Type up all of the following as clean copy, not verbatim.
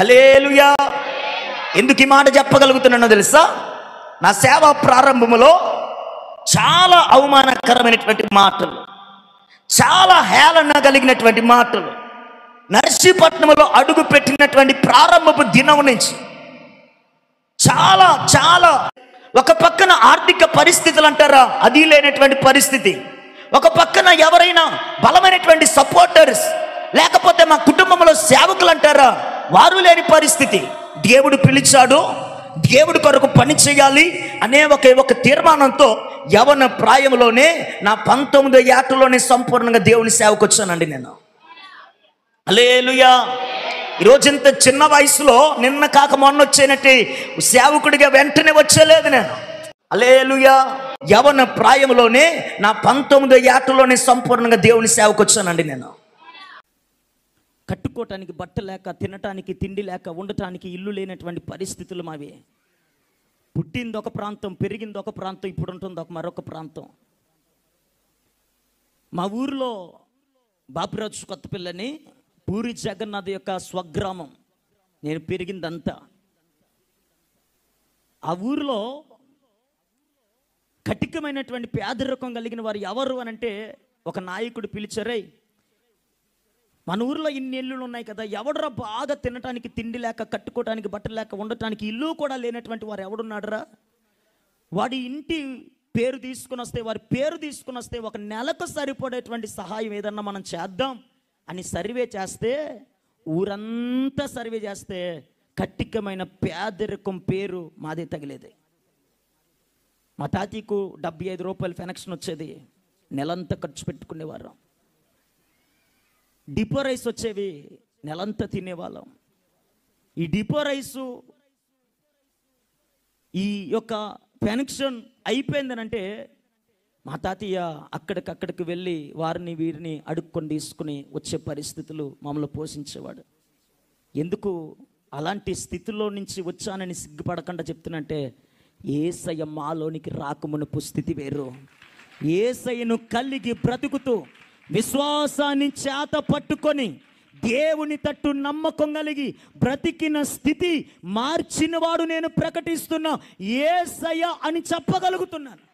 హల్లెలూయా. ఎందుకు ఈ మాట చెప్పగలుగుతున్నానో తెలుసా? నా సేవ ప్రారంభములో చాలా అవమానకరమైనటువంటి మాటలు, చాలా హేళన కలిగినటువంటి మాటలు, నర్సీపట్నంలో అడుగు పెట్టినటువంటి ప్రారంభపు దినం నుంచి చాలా చాలా ఒక పక్కన ఆర్థిక పరిస్థితులు అంటారా, అది లేనటువంటి పరిస్థితి. ఒక పక్కన ఎవరైనా బలమైనటువంటి సపోర్టర్స్ లేకపోతే మా కుటుంబంలో సేవకులు అంటారా, వారు లేని పరిస్థితి. దేవుడు పిలిచాడు, దేవుడి కొరకు పని చేయాలి అనే ఒక తీర్మానంతో యవన ప్రాయంలోనే నా 19 ఏటలోనే సంపూర్ణంగా దేవుని సేవకు వచ్చానండి నేను. హల్లెలూయా. ఈరోజు ఇంత చిన్న వయసులో నిన్న కాక మొన్న వచ్చేనట్టు సేవకుడిగా వెంటనే వచ్చేలేదు నేను. హల్లెలూయా. యవన ప్రాయంలోనే నా 19 ఏటలోనే సంపూర్ణంగా దేవుని సేవకు వచ్చానండి నేను. కట్టుకోవటానికి బట్ట లేక, తినటానికి తిండి లేక, ఉండటానికి ఇల్లు లేనటువంటి పరిస్థితులు మావి. పుట్టింది ఒక ప్రాంతం, పెరిగింది ఒక ప్రాంతం, ఇప్పుడు ఉంటుంది మరొక ప్రాంతం. మా ఊరిలో బాపురాజు కొత్తపిల్లని, పూరి జగన్నాథ్ యొక్క స్వగ్రామం, నేను పెరిగిందంతా. ఆ ఊరిలో కఠినమైనటువంటి పేదరికం కలిగిన వారు ఎవరు అని అంటే, ఒక నాయకుడు పిలిచారే, మన ఊరిలో ఇన్ని ఇల్లులు ఉన్నాయి కదా, ఎవడరా బాగా తినటానికి తిండి లేక, కట్టుకోవటానికి బట్టలు లేక, ఉండటానికి ఇల్లు కూడా లేనటువంటి వారు ఎవడున్నాడరా? వాడి ఇంటి పేరు తీసుకుని వస్తే, వారి పేరు తీసుకుని వస్తే ఒక నెలకు సరిపడేటువంటి సహాయం ఏదన్నా మనం చేద్దాం అని సర్వే చేస్తే, ఊరంతా సర్వే చేస్తే కట్టికమైన పేదరికం పేరు మాదే తగిలేది. మా తాతీకు 75 రూపాయలు ఫెనక్షన్ వచ్చేది, నెలంతా ఖర్చు పెట్టుకునేవారు. డిపో రైస్ వచ్చేవి, నెలంతా తినేవాళ్ళం. ఈ డిపో రైసు, ఈ యొక్క పెన్షన్ అయిపోయిందనంటే మా తాతయ్య అక్కడికక్కడికి వెళ్ళి వారిని వీరిని అడుక్కొని తీసుకుని వచ్చే పరిస్థితులు మమ్మల్ని పోషించేవాడు. ఎందుకు అలాంటి స్థితిలో నుంచి వచ్చానని సిగ్గుపడకుండా చెప్తున్నంటే, యేసయ్య మాలోనికి రాకమునుపు స్థితి వేరు. యేసయ్యను కలిగి బ్రతుకుతూ విశ్వాసాన్ని చేత పట్టుకొని దేవుని తట్టు నమ్మకం కలిగి బ్రతికిన స్థితి మార్చినవాడు నేను ప్రకటిస్తున్నా యేసయ్య అని చెప్పగలుగుతున్నాను.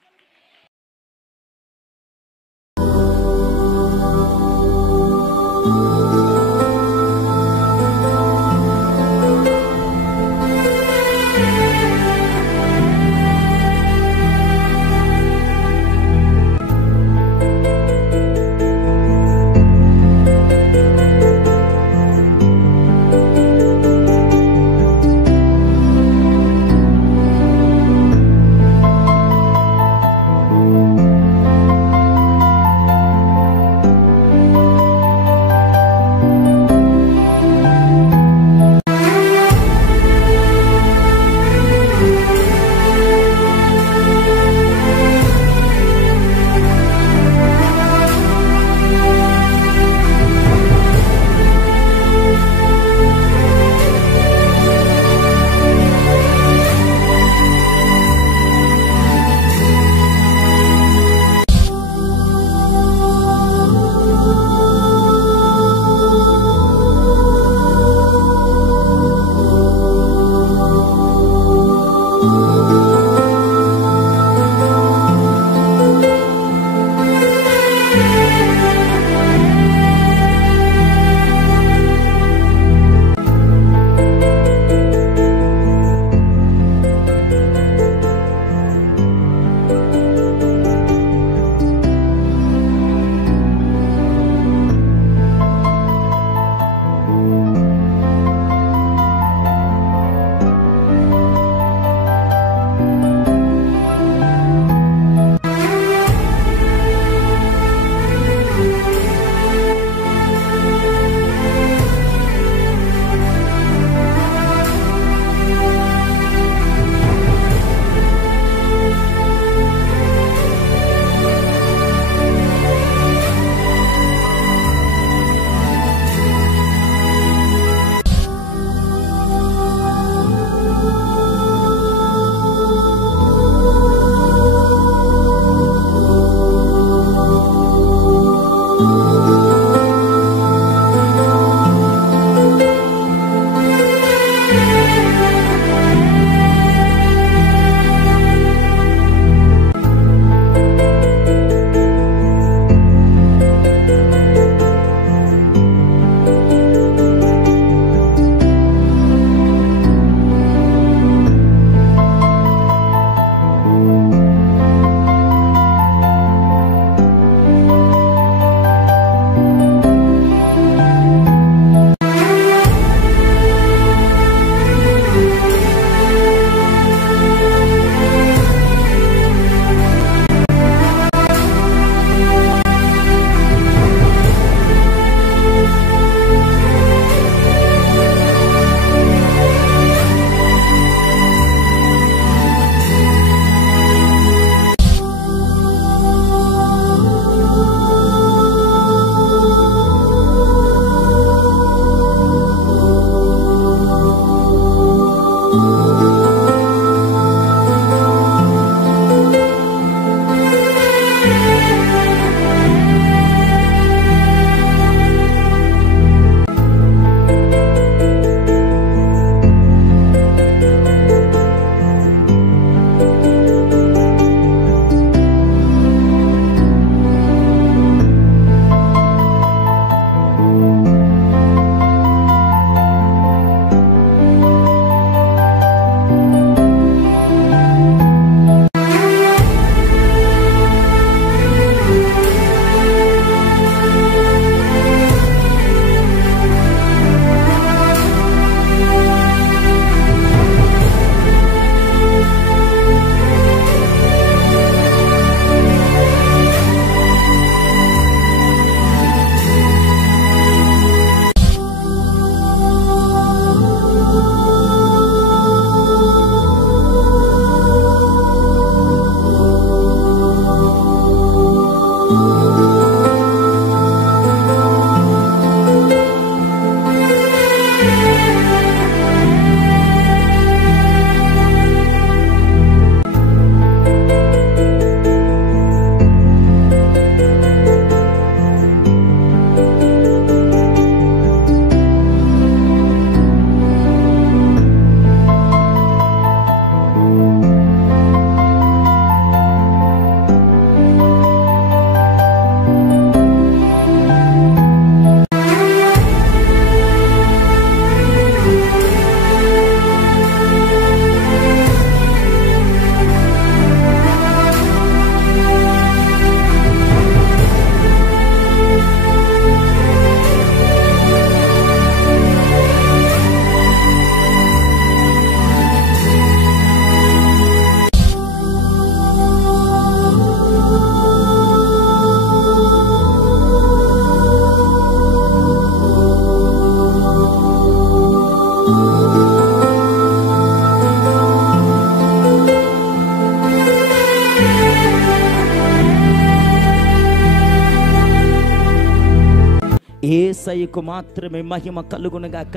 యేసయ్యకు మాత్రమే మహిమ కలుగునుగాక.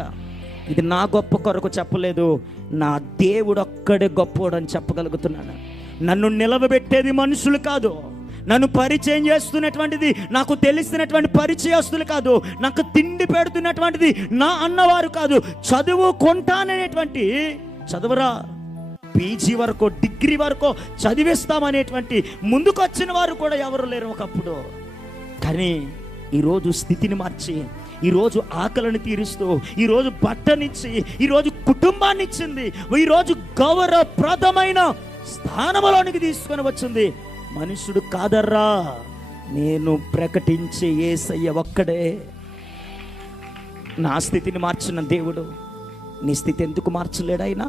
ఇది నా గొప్ప కొరకు చెప్పలేదు, నా దేవుడు ఒక్కడే గొప్పోడని చెప్పగలుగుతున్నాను. నన్ను నిలవబెట్టేది మనుషులు కాదు, నన్ను పరిచయం చేస్తున్నటువంటిది నాకు తెలిసినటువంటి పరిచయస్తులు కాదు, నాకు తిండి పెడుతున్నటువంటిది నా అన్నవారు కాదు, చదువు కొంటాననేటువంటి చదువురా పీజీ వరకు డిగ్రీ వరకు చదివిస్తామనేటువంటి ముందుకు వచ్చిన వారు కూడా ఎవరు లేరు ఒకప్పుడు. కానీ ఈరోజు స్థితిని మార్చి, ఈరోజు ఆకలిని తీరుస్తూ, ఈరోజు బట్టనిచ్చి, ఈరోజు కుటుంబాన్ని ఇచ్చింది, ఈరోజు గౌరవప్రదమైన స్థానంలోనికి తీసుకొని వచ్చింది మనుషుడు కాదర్రా, నేను ప్రకటించే యేసయ్య ఒక్కడే. నా స్థితిని మార్చిన దేవుడు నీ స్థితి ఎందుకు మార్చలేడు ఆయన?